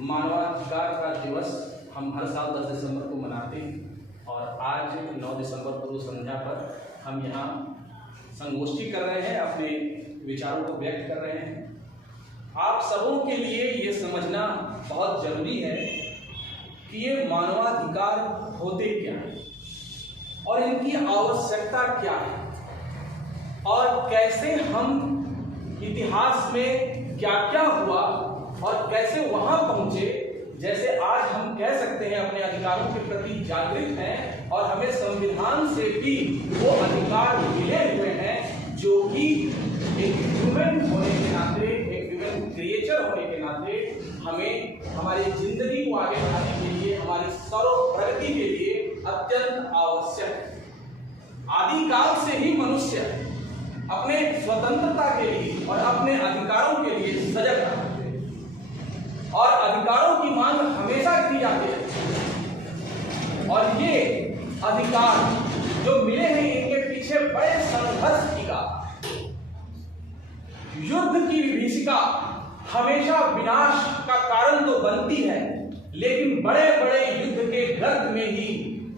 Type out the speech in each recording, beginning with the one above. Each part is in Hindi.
मानवाधिकार का दिवस हम हर साल 10 दिसंबर को मनाते हैं और आज 9 दिसंबर पूर्व संध्या पर हम यहाँ संगोष्ठी कर रहे हैं, अपने विचारों को व्यक्त कर रहे हैं। आप सबों के लिए ये समझना बहुत जरूरी है कि ये मानवाधिकार होते क्या हैं और इनकी आवश्यकता क्या है और कैसे हम इतिहास में क्या क्या हुआ और कैसे वहां पहुंचे। जैसे आज हम कह सकते हैं अपने अधिकारों के प्रति जागृत हैं और हमें संविधान से भी वो अधिकार मिले हुए हैं जो कि एक ह्यूमन होने के नाते, एक ह्यूमन क्रिएचर होने के नाते हमें हमारी जिंदगी को आगे बढ़ाने के लिए, हमारी सर्व प्रगति के लिए अत्यंत आवश्यक है। आदिकाल से ही मनुष्य अपने स्वतंत्रता के लिए और अपने अधिकारों के लिए सजग रहा है और अधिकारों की मांग हमेशा की जाती है और ये अधिकार जो मिले हैं इनके पीछे बड़े संघर्ष की का युद्ध की विभीषिका हमेशा विनाश का कारण तो बनती है, लेकिन बड़े बड़े युद्ध के गर्त में ही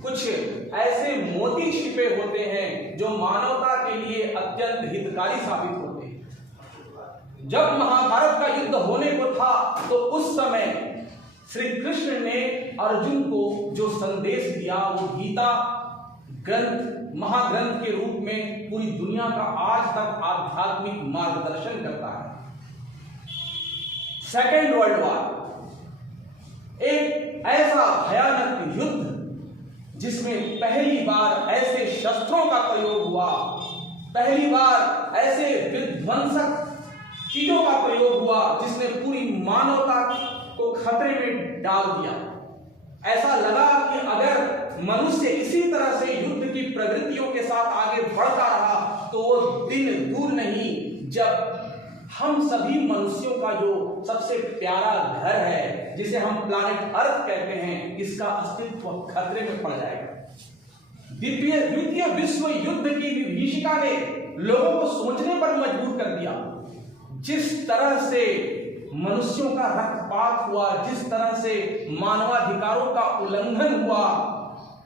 कुछ ऐसे मोती छिपे होते हैं जो मानवता के लिए अत्यंत हितकारी साबित होते हैं। जब महाभारत का युद्ध होने को था तो उस समय श्री कृष्ण ने अर्जुन को जो संदेश दिया वो गीता ग्रंथ, महाग्रंथ के रूप में पूरी दुनिया का आज तक आध्यात्मिक मार्गदर्शन करता है। सेकेंड वर्ल्ड वॉर एक ऐसा भयानक युद्ध जिसमें पहली बार ऐसे शस्त्रों का प्रयोग हुआ, पहली बार ऐसे विध्वंसक चीजों का प्रयोग हुआ जिसने पूरी मानवता को खतरे में डाल दिया। ऐसा लगा कि अगर मनुष्य इसी तरह से युद्ध की प्रवृत्तियों के साथ आगे बढ़ता रहा तो वो दिन दूर नहीं जब हम सभी मनुष्यों का जो सबसे प्यारा घर है, जिसे हम प्लैनेट अर्थ कहते हैं, इसका अस्तित्व खतरे में पड़ जाएगा। द्वितीय विश्व युद्ध की विभीषिका ने लोगों को सोचने पर मजबूर कर दिया। जिस तरह से मनुष्यों का रक्तपात हुआ, जिस तरह से मानवाधिकारों का उल्लंघन हुआ,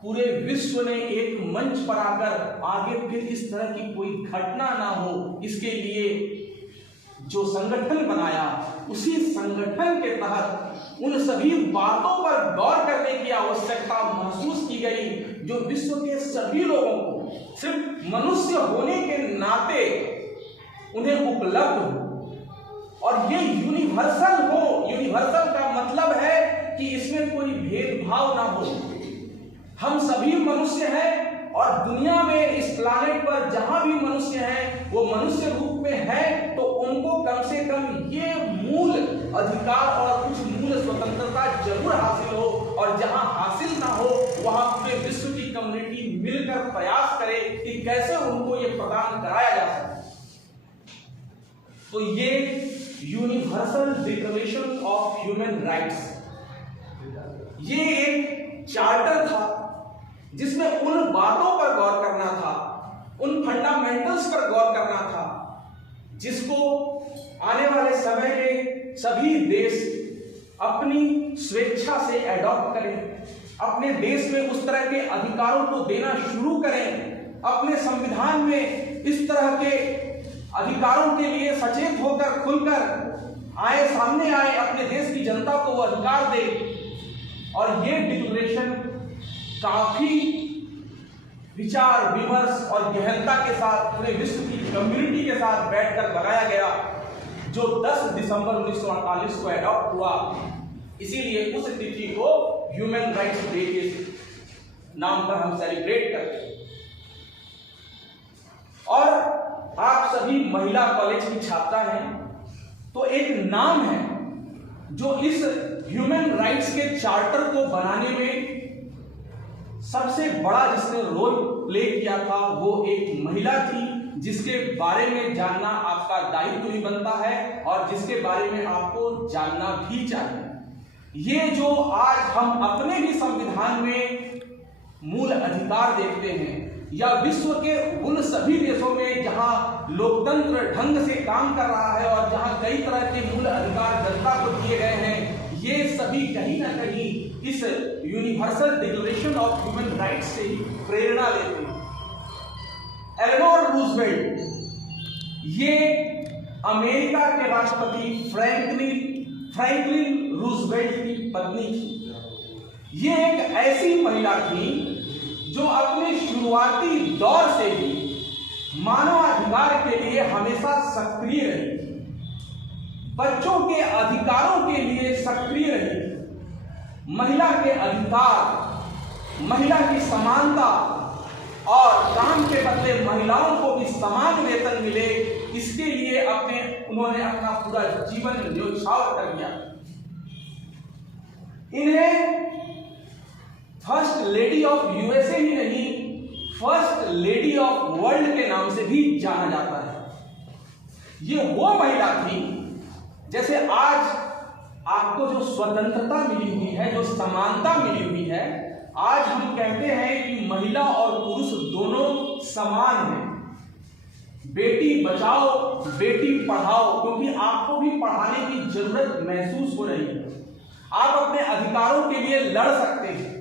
पूरे विश्व ने एक मंच पर आकर आगे फिर इस तरह की कोई घटना ना हो इसके लिए जो संगठन बनाया, उसी संगठन के तहत उन सभी बातों पर गौर करने की आवश्यकता महसूस की गई जो विश्व के सभी लोगों को सिर्फ मनुष्य होने के नाते उन्हें उपलब्ध हो और ये यूनिवर्सल हो। यूनिवर्सल का मतलब है कि इसमें कोई भेदभाव ना हो। हम सभी मनुष्य हैं और दुनिया में इस प्लैनेट पर जहां भी मनुष्य हैं वो मनुष्य रूप में है, तो उनको कम से कम ये मूल अधिकार और कुछ मूल स्वतंत्रता जरूर हासिल हो और जहां हासिल ना हो वहां पूरे विश्व की कम्युनिटी मिलकर प्रयास करे कि कैसे उनको ये प्रदान कराया जा सके। तो ये universal declaration of human rights ये एक चार्टर था जिसमें उन बातों पर गौर करना था, उन फंडामेंटल्स पर गौर करना था जिसको आने वाले समय में सभी देश अपनी स्वेच्छा से एडॉप्ट करें, अपने देश में उस तरह के अधिकारों को देना शुरू करें, अपने संविधान में इस तरह के अधिकारों के लिए सचेत होकर खुलकर आए, सामने आए, अपने देश की जनता को वो अधिकार दे। और ये डिक्लेरेशन काफी विचार विमर्श और गहनता के साथ पूरे विश्व की कम्युनिटी के साथ बैठकर बनाया गया जो 10 दिसंबर 1948 को एडॉप्ट हुआ। इसीलिए उस तिथि को ह्यूमन राइट्स डे के नाम पर हम सेलिब्रेट करते हैं। और आप सभी महिला कॉलेज की छात्रा हैं तो एक नाम है जो इस ह्यूमन राइट्स के चार्टर को बनाने में सबसे बड़ा जिसने रोल प्ले किया था वो एक महिला थी जिसके बारे में जानना आपका दायित्व भी बनता है और जिसके बारे में आपको जानना भी चाहिए। ये जो आज हम अपने भी संविधान में मूल अधिकार देखते हैं या विश्व के उन सभी देशों में जहां लोकतंत्र ढंग से काम कर रहा है और जहां कई तरह के मूल अधिकार जनता को दिए गए हैं, ये सभी सभी कहीं ना कहीं इस universal declaration of human rights से ही प्रेरणा लेते हैं। एलेनोर रूजवेल्ट ये अमेरिका के राष्ट्रपति फ्रैंकलिन रूजवेल्ट की पत्नी थी। ये एक ऐसी महिला थी जो अपने शुरुआती दौर से ही मानवाधिकार के लिए हमेशा सक्रिय रही, बच्चों के अधिकारों के लिए सक्रिय रही, महिला के अधिकार, महिला की समानता और काम के बदले महिलाओं को भी समान वेतन मिले, इसके लिए उन्होंने अपना पूरा जीवन न्योछावर कर दिया। इन्हें फर्स्ट लेडी ऑफ यूएसए ही नहीं, फर्स्ट लेडी ऑफ वर्ल्ड के नाम से भी जाना जाता है। ये वो महिला थी, जैसे आज आपको जो स्वतंत्रता मिली हुई है, जो समानता मिली हुई है, आज हम कहते हैं कि महिला और पुरुष दोनों समान हैं। बेटी बचाओ, बेटी पढ़ाओ, क्योंकि आपको भी पढ़ाने की जरूरत महसूस हो रही है। आप अपने अधिकारों के लिए लड़ सकते हैं।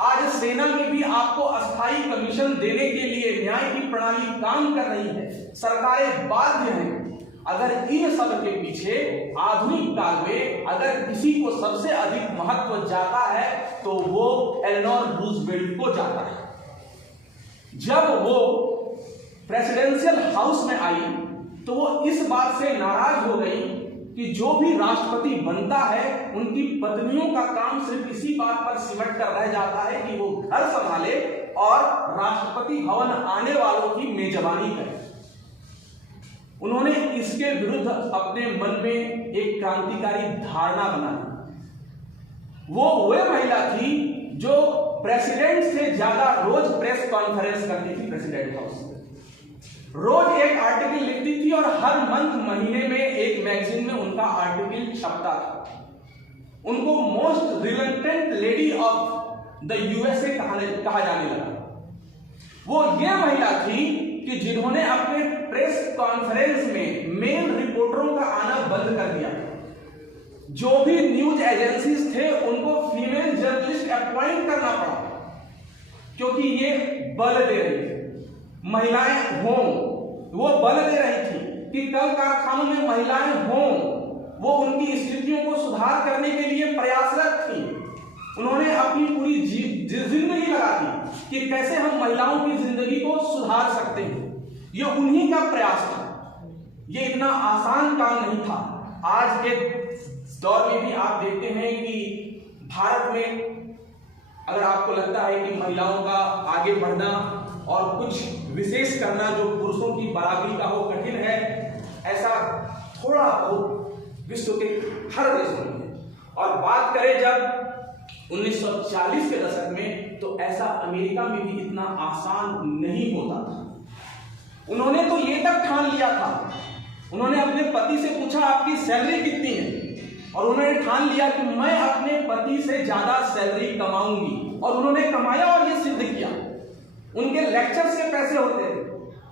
आज सेना में भी आपको अस्थायी कमीशन देने के लिए न्याय की प्रणाली काम कर रही है, सरकारें बाध्य हैं। अगर इन सब के पीछे आधुनिक काल में अगर किसी को सबसे अधिक महत्व जाता है तो वो एलेनोर रूजवेल्ट को जाता है। जब वो प्रेसिडेंशियल हाउस में आई तो वो इस बात से नाराज हो गई कि जो भी राष्ट्रपति बनता है उनकी पत्नियों का काम सिर्फ इसी बात पर सिमट कर रह जाता है कि वो घर संभाले और राष्ट्रपति भवन आने वालों की मेजबानी करे। उन्होंने इसके विरुद्ध अपने मन में एक क्रांतिकारी धारणा बना ली। वो महिला थी जो प्रेसिडेंट से ज्यादा रोज प्रेस कॉन्फ्रेंस करती थी प्रेसिडेंट हाउस में, रोज एक आर्टिकल लिखती थी और हर मंथ महीने में एक मैगजीन में उनका आर्टिकल छपता था। उनको most relevant lady of the USA कहा जाने लगा। वो ये महिला थी कि जिन्होंने अपने प्रेस कॉन्फ्रेंस में मेल रिपोर्टरों का आना बंद कर दिया। जो भी न्यूज एजेंसीज थे उनको फीमेल जर्नलिस्ट अपॉइंट करना पड़ा, क्योंकि ये बल दे रही थी महिलाएं हों। वो बल दे रही थी कि कल कारखानों में महिलाएं हों, वो उनकी स्थितियों को सुधार करने के लिए प्रयासरत थी। उन्होंने अपनी पूरी जिंदगी लगा दी कि कैसे हम महिलाओं की जिंदगी को सुधार सकते हैं। ये उन्हीं का प्रयास था। ये इतना आसान काम नहीं था। आज के दौर में भी आप देखते हैं कि भारत में अगर आपको लगता है कि महिलाओं का आगे बढ़ना और कुछ विशेष करना जो पुरुषों की बराबरी का हो कठिन है, ऐसा थोड़ा बहुत विश्व के हर देश में है। और बात करें जब 1940 के दशक में, तो ऐसा अमेरिका में भी इतना आसान नहीं होता था। उन्होंने तो ये तक ठान लिया था, उन्होंने अपने पति से पूछा आपकी सैलरी कितनी है, और उन्होंने ठान लिया कि मैं अपने पति से ज्यादा सैलरी कमाऊंगी, और उन्होंने कमाया और ये सिद्ध किया। उनके लेक्चर्स के पैसे होते थे,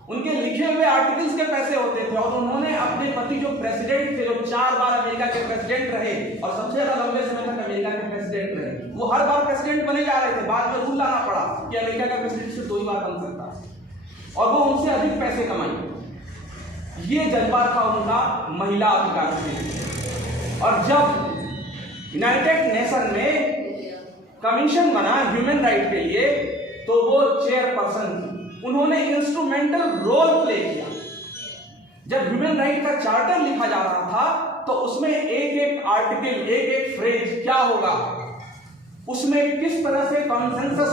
उनके लिखे हुए आर्टिकल्स के पैसे होते थे, और उन्होंने अपने पति जो प्रेसिडेंट थे, जो 4 बार अमेरिका के प्रेसिडेंट रहे और सबसे ज्यादा लंबे समय तक अमेरिका के प्रेसिडेंट रहे, वो हर बार प्रेसिडेंट बने जा रहे थे। बाद में रूल लाना पड़ा कि अमेरिका का प्रेसिडेंट सिर्फ 2 ही बार बन सकता है, और वो उनसे अधिक पैसे कमाए। ये जज्बा था उनका महिला अधिकार के लिए। और जब यूनाइटेड नेशन में कमीशन बना ह्यूमन राइट के लिए, तो वो चेयरपर्सन थी। उन्होंने इंस्ट्रूमेंटल रोल प्ले किया। जब ह्यूमन राइट का चार्टर लिखा जा रहा था तो उसमें एक एक आर्टिकल, एक एक फ्रेज क्या होगा, उसमें किस तरह से कॉन्सेंसस,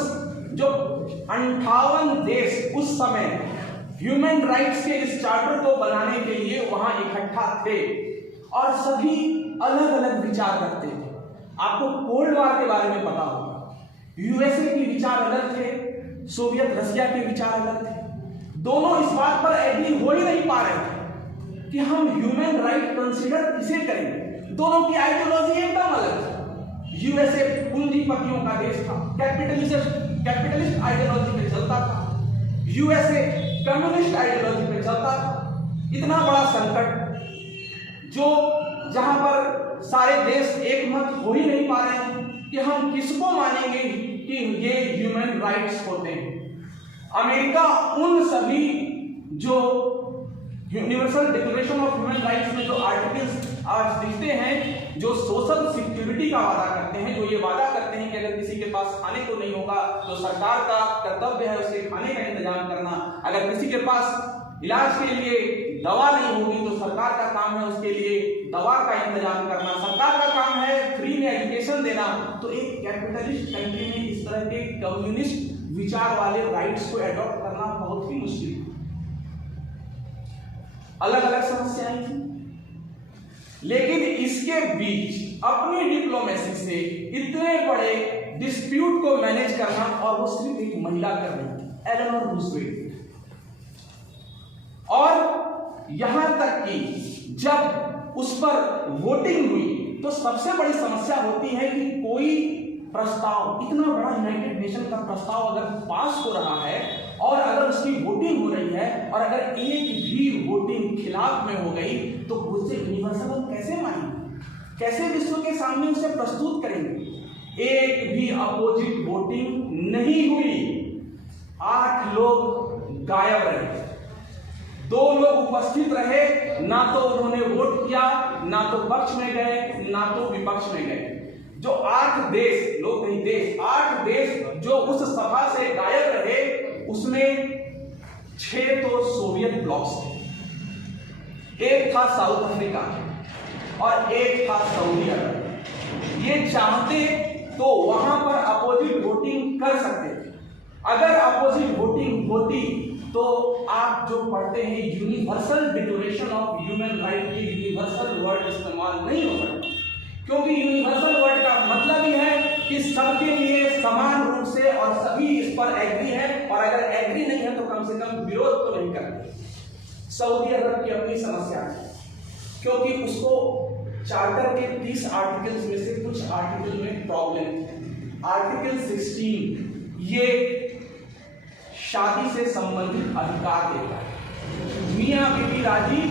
जो 58 देश उस समय ह्यूमन राइट्स के इस चार्टर को बनाने के लिए वहां इकट्ठा थे, और सभी अलग अलग विचार रखते थे। आपको कोल्ड वॉर के बारे में पता होगा, यूएसए के विचार अलग थे, सोवियत रशिया के विचार अलग थे। दोनों इस बात पर एग्री हो ही नहीं पा रहे थे कि हम ह्यूमन राइट कंसीडर किसे करेंगे। दोनों की आइडियोलॉजी एकदम अलग थी। यूएसए पूंजीपतियों का देश था, कैपिटलिस्ट आइडियोलॉजी पे चलता था, यूएसए कम्युनिस्ट आइडियोलॉजी पे चलता था। इतना बड़ा संकट, जो जहां पर सारे देश एक मत हो ही नहीं पा रहे हैं कि हम किसको मानेंगे कि ये ह्यूमन राइट्स होते हैं। अमेरिका उन सभी जो universal declaration of human rights में जो आर्टिकल्स आज दिखते हैं, जो सोशल सिक्योरिटी का वादा करते हैं, जो ये वादा करते हैं कि अगर किसी के पास खाने को नहीं होगा तो सरकार का कर्तव्य है उसके खाने का इंतजाम करना, अगर किसी के पास इलाज के लिए दवा नहीं होगी तो सरकार का काम है उसके लिए दवा का इंतजाम करना, सरकार का काम है फ्री में एजुकेशन देना। तो एक कैपिटलिस्ट कंट्री में इस तरह के कम्युनिस्ट विचार वाले राइट्स को एडॉप्ट करना बहुत ही मुश्किल है। अलग अलग समस्याएं थी, लेकिन इसके बीच अपनी डिप्लोमेसी से इतने बड़े डिस्प्यूट को मैनेज करना, और वो सिर्फ एक महिला कर रही थी, एलेनोर रूजवेल्ट। और यहां तक कि जब उस पर वोटिंग हुई तो सबसे बड़ी समस्या होती है कि कोई प्रस्ताव, इतना बड़ा यूनाइटेड नेशन का प्रस्ताव अगर पास हो रहा है और अगर उसकी वोटिंग हो रही है और अगर एक भी वोटिंग खिलाफ में हो गई तो उसे यूनिवर्सल हम कैसे मानेंगे, कैसे विश्व के सामने उसे प्रस्तुत करेंगे। एक भी अपोजिट वोटिंग नहीं हुई, 8 लोग गायब रहे, 2 लोग उपस्थित रहे, ना तो उन्होंने वोट किया, ना तो पक्ष में गए ना तो विपक्ष में गए। जो 8 देश, लोग नहीं देश, 8 देश जो उस सभा से गायब रहे उसमें 6 तो सोवियत ब्लॉक्स थे, एक था साउथ अफ्रीका और एक था सऊदी अरब। ये चाहते तो वहां पर अपोजिट वोटिंग कर सकते थे। अगर अपोजिट वोटिंग होती तो आप जो पढ़ते हैं universal declaration of human right की यूनिवर्सल वर्ड इस्तेमाल नहीं हो सकता, क्योंकि यूनिवर्सल वर्ड का मतलब ही है कि सबके लिए समान रूप से और सभी इस पर एग्री है, और अगर एग्री नहीं है तो कम से कम विरोध तो नहीं करते। सऊदी अरब की अपनी समस्या है, क्योंकि उसको चार्टर के 30 आर्टिकल्स में से कुछ आर्टिकल में प्रॉब्लम है। आर्टिकल 16 ये शादी से संबंधित अधिकार देता है, मियां बीवी राजी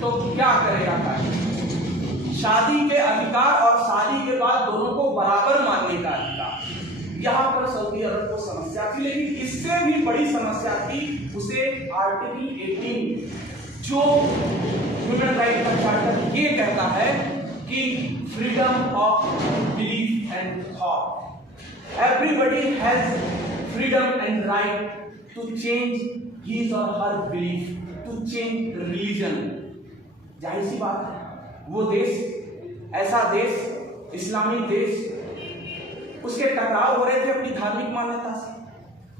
तो क्या करेगा काशी, शादी के अधिकार और शादी के बाद दोनों को बराबर मानने का अधिकार। यहां पर सऊदी अरब को समस्या थी, लेकिन इससे भी बड़ी समस्या थी उसे आर्टिकल 18 जो ह्यूमन राइट का चार्टर ये कहता है कि freedom of belief and thought, everybody has freedom and right to change his or her belief, to change religion। जाहिर सी बात है, वो देश, ऐसा देश, इस्लामी देश, उसके टकराव हो रहे थे अपनी धार्मिक मान्यता से।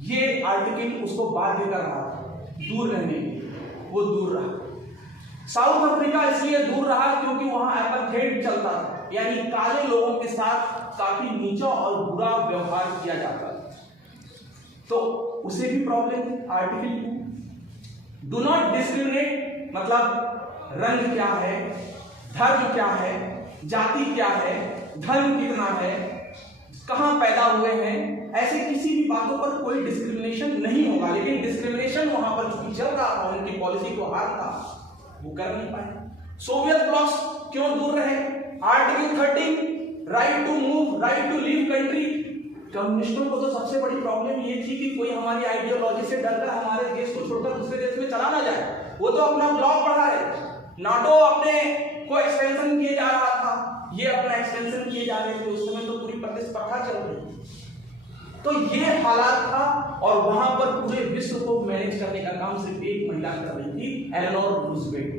ये आर्टिकल उसको बाध्य कर रहा था दूर रहने के, वो दूर रहा। साउथ अफ्रीका इसलिए दूर रहा क्योंकि वहां एपार्थाइड चलता था, यानी काले लोगों के साथ काफी नीचा और बुरा व्यवहार किया जाता था, तो उसे भी प्रॉब्लम है। आर्टिकल 2 डू नॉट डिस्क्रिमिनेट, मतलब रंग क्या है, धर्म क्या है, जाति क्या है, धर्म कितना है, कहां पैदा हुए हैं, ऐसे किसी भी बातों पर कोई डिस्क्रिमिनेशन नहीं होगा। लेकिन डिस्क्रिमिनेशन वहां पर चूंकि चल रहा था, उनकी पॉलिसी को हार था, वो कर नहीं पाए। सोवियत ब्लॉक्स क्यों दूर रहे? Article 13 right to move, right to leave country. कम्युनिस्टों को तो सबसे बड़ी प्रॉब्लम ये थी कि कोई हमारी आइडियोलॉजी से डरकर हमारे देश को छोड़कर दूसरे देश में चला ना जाए। वो तो अपना ब्लॉक बढ़ा रहे, नाटो अपने को एक्सपेंशन किए जा रहा था, ये अपना एक्सपेंशन किए जा रहे थे। उस समय तो पूरी प्रतिस्पर्धा चल रही थी। तो ये हालात था, और वहां पर पूरे विश्व को मैनेज करने का काम सिर्फ एक महिला कर रही थी, एलेनोर रूजवेल्ट।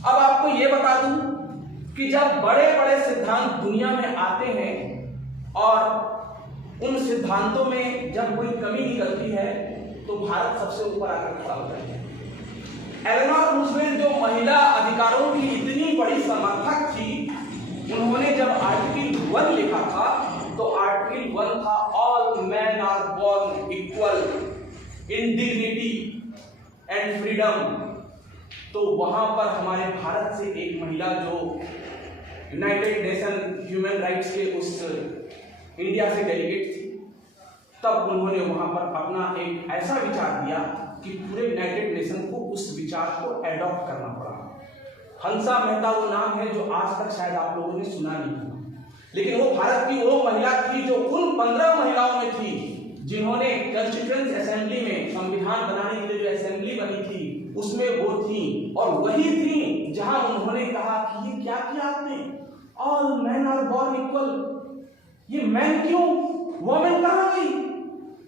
अब आपको ये बता दूं कि जब बड़े बड़े सिद्धांत दुनिया में आते हैं और उन सिद्धांतों में जब कोई कमी निकलती है तो भारत सबसे ऊपर आकर खड़ा होता है। एलेनोर रूजवेल्ट जो महिला अधिकारों की इतनी बड़ी समर्थक थी, उन्होंने जब आर्टिकल 1 लिखा था तो आर्टिकल 1 था all man are born equal in dignity and freedom. तो वहां पर हमारे भारत से एक महिला जो यूनाइटेड नेशन ह्यूमन राइट्स के उस इंडिया से डेलीगेट थी, तब उन्होंने वहां पर अपना एक ऐसा विचार दिया कि पूरे यूनाइटेड नेशन को उस विचार को एडॉप्ट करना पड़ा। हंसा मेहता वो नाम है जो आज तक शायद आप लोगों ने सुना नहीं होगा, लेकिन वो भारत की वो महिला थी जो उन 15 महिलाओं में थी जिन्होंने कॉन्स्टिट्यूएंट असेंबली में संविधान बनाने के लिए जो असेंबली बनी थी उसमें वो थी, और वही थी जहां उन्होंने कहा कि ये क्या किया आपने, all man are born equal, ये मैन क्यों, वोमेन कहां गई।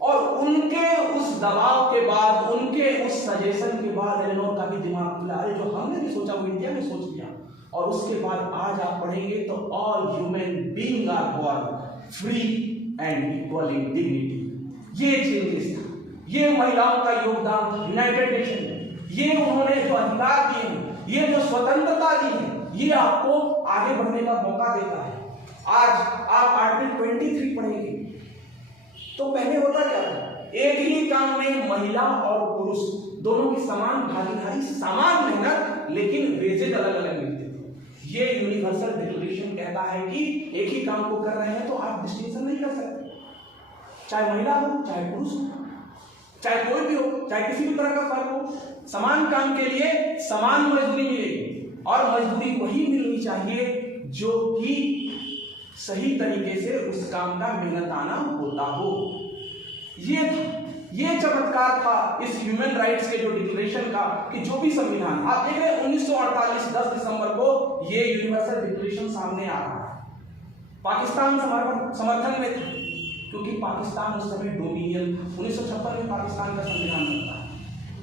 और उनके उस दबाव के बाद, उनके उस सजेशन के बाद एलेनोर का भी दिमाग खुला, अरे जो हमने भी सोचा वो इंडिया में सोच लिया। और उसके बाद आज आप पढ़ेंगे तो all human being are born free and equal in dignity. ये चेंजेस था, ये महिलाओं का योगदान था यूनाइटेड नेशन में, ये उन्होंने जो अधिकार दिए हैं, ये जो स्वतंत्रता दी है, ये आपको आगे बढ़ने का मौका देता है। आज आप आर्टिकल 23 पढ़ेंगे तो पहले होता क्या था, एक ही काम में महिला और पुरुष दोनों की समान भागीदारी, समान मेहनत, लेकिन वेजेज अलग अलग मिलते थे। ये यूनिवर्सल डिक्लेरेशन कहता है कि एक ही काम को कर रहे हैं तो आप डिस्टिंक्शन नहीं कर सकते, चाहे महिला हो, चाहे पुरुष हो, चाहे कोई भी हो, चाहे किसी भी तरह का फर्क हो, समान काम के लिए समान मजदूरी मिलेगी। और मजदूरी वही मिलनी चाहिए जो कि सही तरीके से उस काम का मेहनताना होता हो। ये चमत्कार था इस ह्यूमन राइट्स के जो डिक्लेरेशन का, कि जो भी संविधान आप देख रहे हैं 1948 10 दिसंबर को ये यूनिवर्सल डिक्लेरेशन सामने आ रहा है। पाकिस्तान समर्थन में था क्योंकि पाकिस्तान उस समय डोमिनियन, 1956 में पाकिस्तान का संविधान बनता है।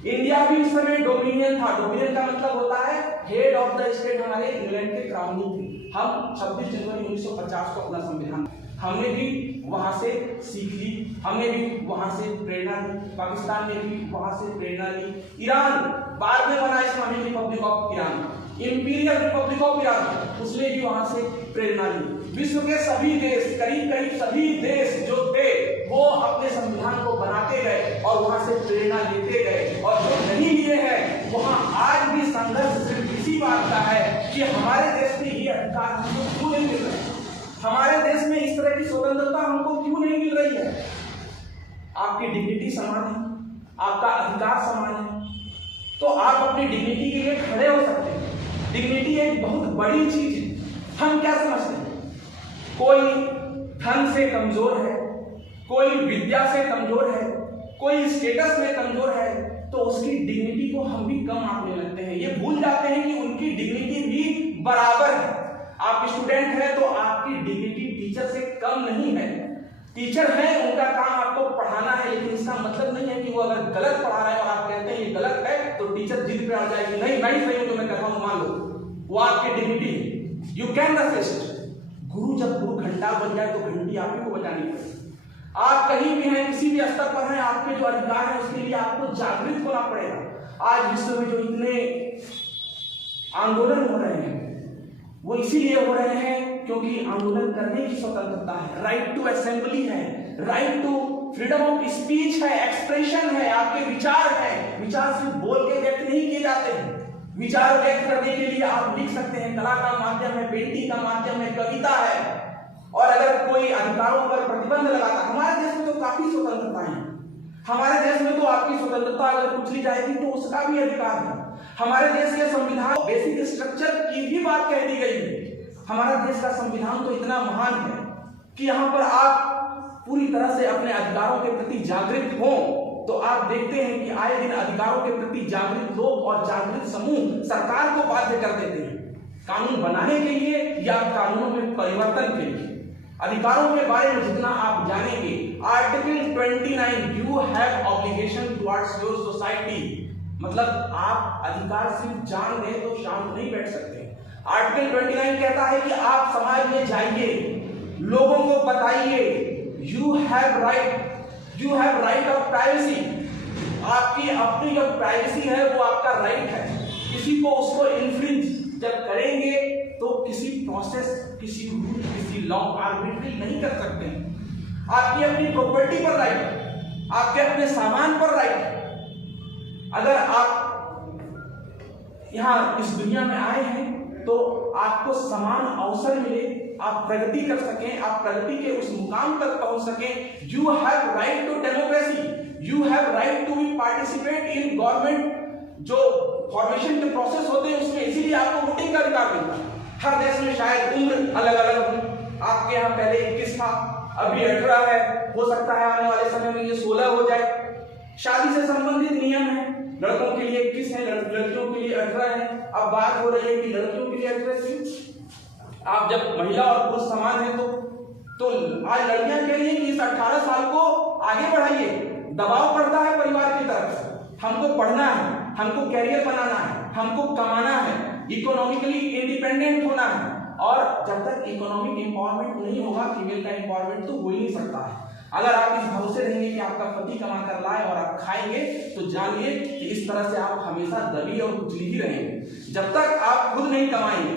इंडिया भी इस समय डोमिनियन था। डोमिनियन का मतलब होता है हेड ऑफ द स्टेट। हमारे इंग्लैंड के क्राउनी थे। हम 26 जनवरी 1950 को अपना संविधान, हमने भी वहां से सीख ली, हमने भी वहां से प्रेरणा ली, पाकिस्तान ने भी वहां से प्रेरणा ली। ईरान बाद में बना Islamic Republic of Iran, imperial Republic of Iran, उसने भी वहां से प्रेरणा ली। विश्व के सभी देश, करीब करीब सभी देश जो थे वो अपने संविधान को बनाते गए और वहां से प्रेरणा लेते गए, और जो नहीं लिए हैं वहां आज भी संघर्ष सिर्फ इसी बात का है कि हमारे देश में ये अधिकार हमको क्यों नहीं मिल रहे, हमारे देश में इस तरह की स्वतंत्रता हमको क्यों नहीं मिल रही है। आपकी डिग्निटी समान है, आपका अधिकार समान है, तो आप अपनी डिग्निटी के लिए खड़े हो सकते हैं। डिग्निटी एक बहुत बड़ी चीज है। हम क्या समझते हैं, कोई धन से कमजोर है, कोई विद्या से कमजोर है, कोई स्टेटस में कमजोर है, तो उसकी डिग्निटी को हम भी कम आंकने लगते हैं। ये भूल जाते हैं कि उनकी डिग्निटी भी बराबर है। आप स्टूडेंट हैं तो आपकी डिग्निटी टीचर से कम नहीं है। टीचर है, उनका काम आपको पढ़ाना है, लेकिन इसका मतलब नहीं है कि वो अगर गलत पढ़ा रहे हैं और आप कहते हैं ये गलत है तो टीचर जिद पे अड़ जाएगी, नहीं मैं ही सही हूं तो मैं कहता हूं मान लो, वो आपकी डिग्निटी है। You can resist. गुरु जब गुरु घंटा बन जाए तो घंटी आप ही को बजानी पड़ेगी। आप कहीं भी हैं, किसी भी स्तर पर हैं, आपके जो अधिकार है उसके लिए आपको जागृत होना पड़ेगा। आज विश्व में जो इतने आंदोलन हो रहे हैं वो इसीलिए हो रहे हैं क्योंकि आंदोलन करने की स्वतंत्रता है, राइट टू असेंबली है, right to freedom of speech है, एक्सप्रेशन है, आपके विचार है। विचार सिर्फ बोल के व्यक्त नहीं किए जाते हैं, विचार व्यक्त करने के लिए आप लिख सकते हैं, कला का माध्यम है, पेंटिंग का माध्यम है, कविता है। और अगर कोई अधिकारों पर प्रतिबंध लगाता, हमारे देश में तो काफी स्वतंत्रता है, हमारे देश में तो आपकी स्वतंत्रता अगर कुछ ली जाएगी तो उसका भी अधिकार है। हमारे देश के संविधान बेसिक स्ट्रक्चर की भी बात कह दी गई है। हमारा देश का संविधान तो इतना महान है कि यहाँ पर आप पूरी तरह से अपने अधिकारों के प्रति जागृत हो, तो आप देखते हैं कि आए दिन अधिकारों के प्रति जागृत लोग और जागृत समूह सरकार को बाध्य कर देते हैं कानून बनाने के लिए या कानूनों में परिवर्तन के लिए। अधिकारों के बारे में जितना आप जानेंगे, article 29 you have obligation towards your society, मतलब आप अधिकार सिर्फ जान लें तो शांत नहीं बैठ सकते। आर्टिकल 29 कहता है कि आप समाज में जाइए, लोगों को बताइए, you have right of privacy. आपकी अपनी जो प्राइवेसी है वो आपका राइट है, किसी को उसको इन्फ्रिंज जब करेंगे तो किसी प्रोसेस, किसी रूल, किसी लॉ आर्बिट्री नहीं कर सकते। आपकी अपनी प्रॉपर्टी पर राइट है, आपके अपने सामान पर राइट है। अगर आप यहाँ इस दुनिया में आए हैं तो आपको समान अवसर मिले, आप प्रगति कर सकें, आप प्रगति के उस मुकाम तक पहुंच सकें। You have right to democracy, you have right to be participate in government जो फॉर्मेशन के प्रोसेस होते हैं उसमें, इसीलिए आपको वोटिंग का अधिकार मिलता है। हर देश में शायद उम्र अलग अलग हो, आपके यहाँ पहले 21 था, अभी 18 है, हो सकता है आने वाले समय में ये 16 हो जाए। शादी से संबंधित नियम है, लड़कों के लिए 21 है, लड़कियों के लिए 18 है। अब बात हो रही है कि लड़कियों के लिए 18 क्यों? आप जब महिला और पुरुष समान है तो आज लड़कियां कह रही है कि इस 18 साल को आगे बढ़ाइए। दबाव पड़ता है परिवार की तरफ से, हमको पढ़ना है, हमको कैरियर बनाना है, हमको कमाना है, इकोनॉमिकली इंडिपेंडेंट होना है। और जब तक इकोनॉमिक एम्पावरमेंट नहीं होगा, फीमेल का एम्पावरमेंट तो हो ही नहीं सकता है। अगर आप इस भाव से रहेंगे कि आपका पति कमा कर लाए और आप खाएंगे, तो जानिए कि इस तरह से आप हमेशा दबी और कुचली ही रहेंगे। जब तक आप खुद नहीं कमाएंगे,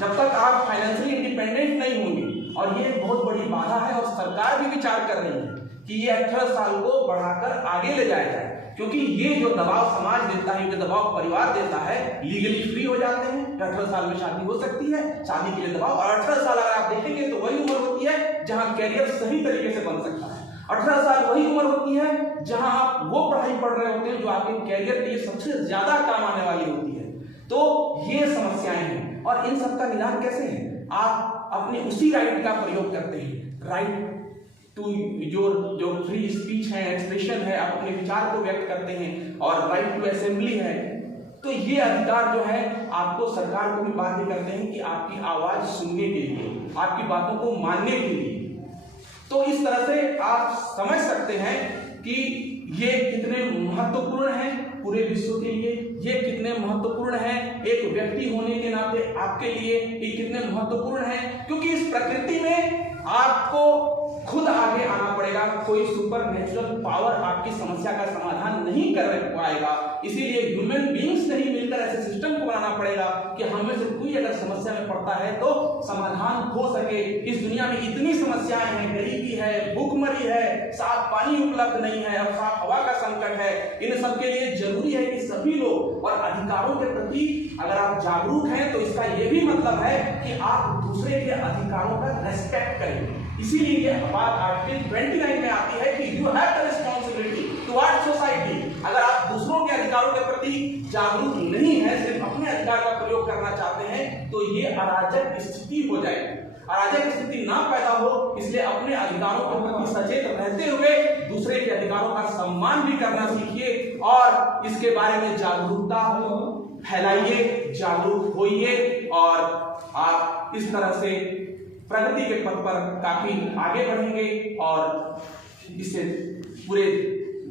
जब तक आप फाइनेंशियली इंडिपेंडेंट नहीं होंगे, और ये बहुत बड़ी बाधा है। और सरकार भी विचार कर रही है कि ये 18 साल को बढ़ाकर आगे ले जाया जाए, क्योंकि ये जो दबाव समाज देता है, जो दबाव परिवार देता है, लीगली फ्री हो जाते हैं। 18 साल में शादी हो सकती है, शादी के लिए दबाव। और 18 साल अगर आप देखेंगे तो वही उम्र होती है जहां कैरियर सही तरीके से बन सकता है। 18 साल वही उम्र होती है जहां आप वो पढ़ाई पढ़ रहे होते हैं जो आपके कैरियर के लिए सबसे ज्यादा काम आने वाली होती है। तो ये समस्याएं हैं, और इन सब का निदान कैसे है? आप अपने उसी राइट का प्रयोग करते हैं, राइट टू जो फ्री स्पीच है, एक्सप्रेशन है, आप अपने विचार को व्यक्त करते हैं, और राइट टू असेंबली है। तो ये अधिकार जो है आपको सरकार को भी बाध्य करते हैं कि आपकी आवाज सुनने के लिए, आपकी बातों को मानने के लिए। तो इस तरह से आप समझ सकते हैं कि ये कितने महत्वपूर्ण हैं पूरे विश्व के लिए, ये कितने महत्वपूर्ण हैं एक व्यक्ति होने के नाते आपके लिए, ये कितने महत्वपूर्ण हैं। क्योंकि इस प्रकृति में आपको खुद आगे आना पड़ेगा, कोई सुपर नेचुरल पावर आपकी समस्या का समाधान नहीं कर पाएगा। इसीलिए ह्यूमन बीइंग्स नहीं मिलकर ऐसे सिस्टम को बनाना पड़ेगा कि हमें से कोई अगर समस्या में पड़ता है तो समाधान हो सके। इस दुनिया में इतनी समस्याएं हैं, गरीबी है, भूखमरी है, साफ पानी उपलब्ध नहीं है, अब साफ हवा का संकट है। इन सब के लिए जरूरी है कि सभी लोग और अधिकारों के प्रति अगर आप जागरूक हैं तो इसका यह भी मतलब है कि आप दूसरे के अधिकारों का रेस्पेक्ट करेंगे। इसीलिए ये बात आर्टिकल 29 में आती है कि you have the responsibility towards society. अगर आप दूसरों के अधिकारों के प्रति जागरूक नहीं है, सिर्फ अपने अधिकार का प्रयोग करना चाहते हैं, तो ये अराजक स्थिति हो जाएगी। अराजक स्थिति ना पैदा हो, इसलिए अपने अधिकारों के प्रति सचेत रहते हुए दूसरे के अधिकारों का सम्मान भी करना सीखिए, और इसके बारे में जागरूकता फैलाइए, जागरूक होइए, और आप इस तरह से प्रगति के पथ पर काफी आगे बढ़ेंगे, और इससे पूरे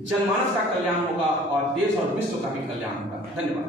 जनमानस का कल्याण होगा और देश और विश्व का भी कल्याण होगा। धन्यवाद।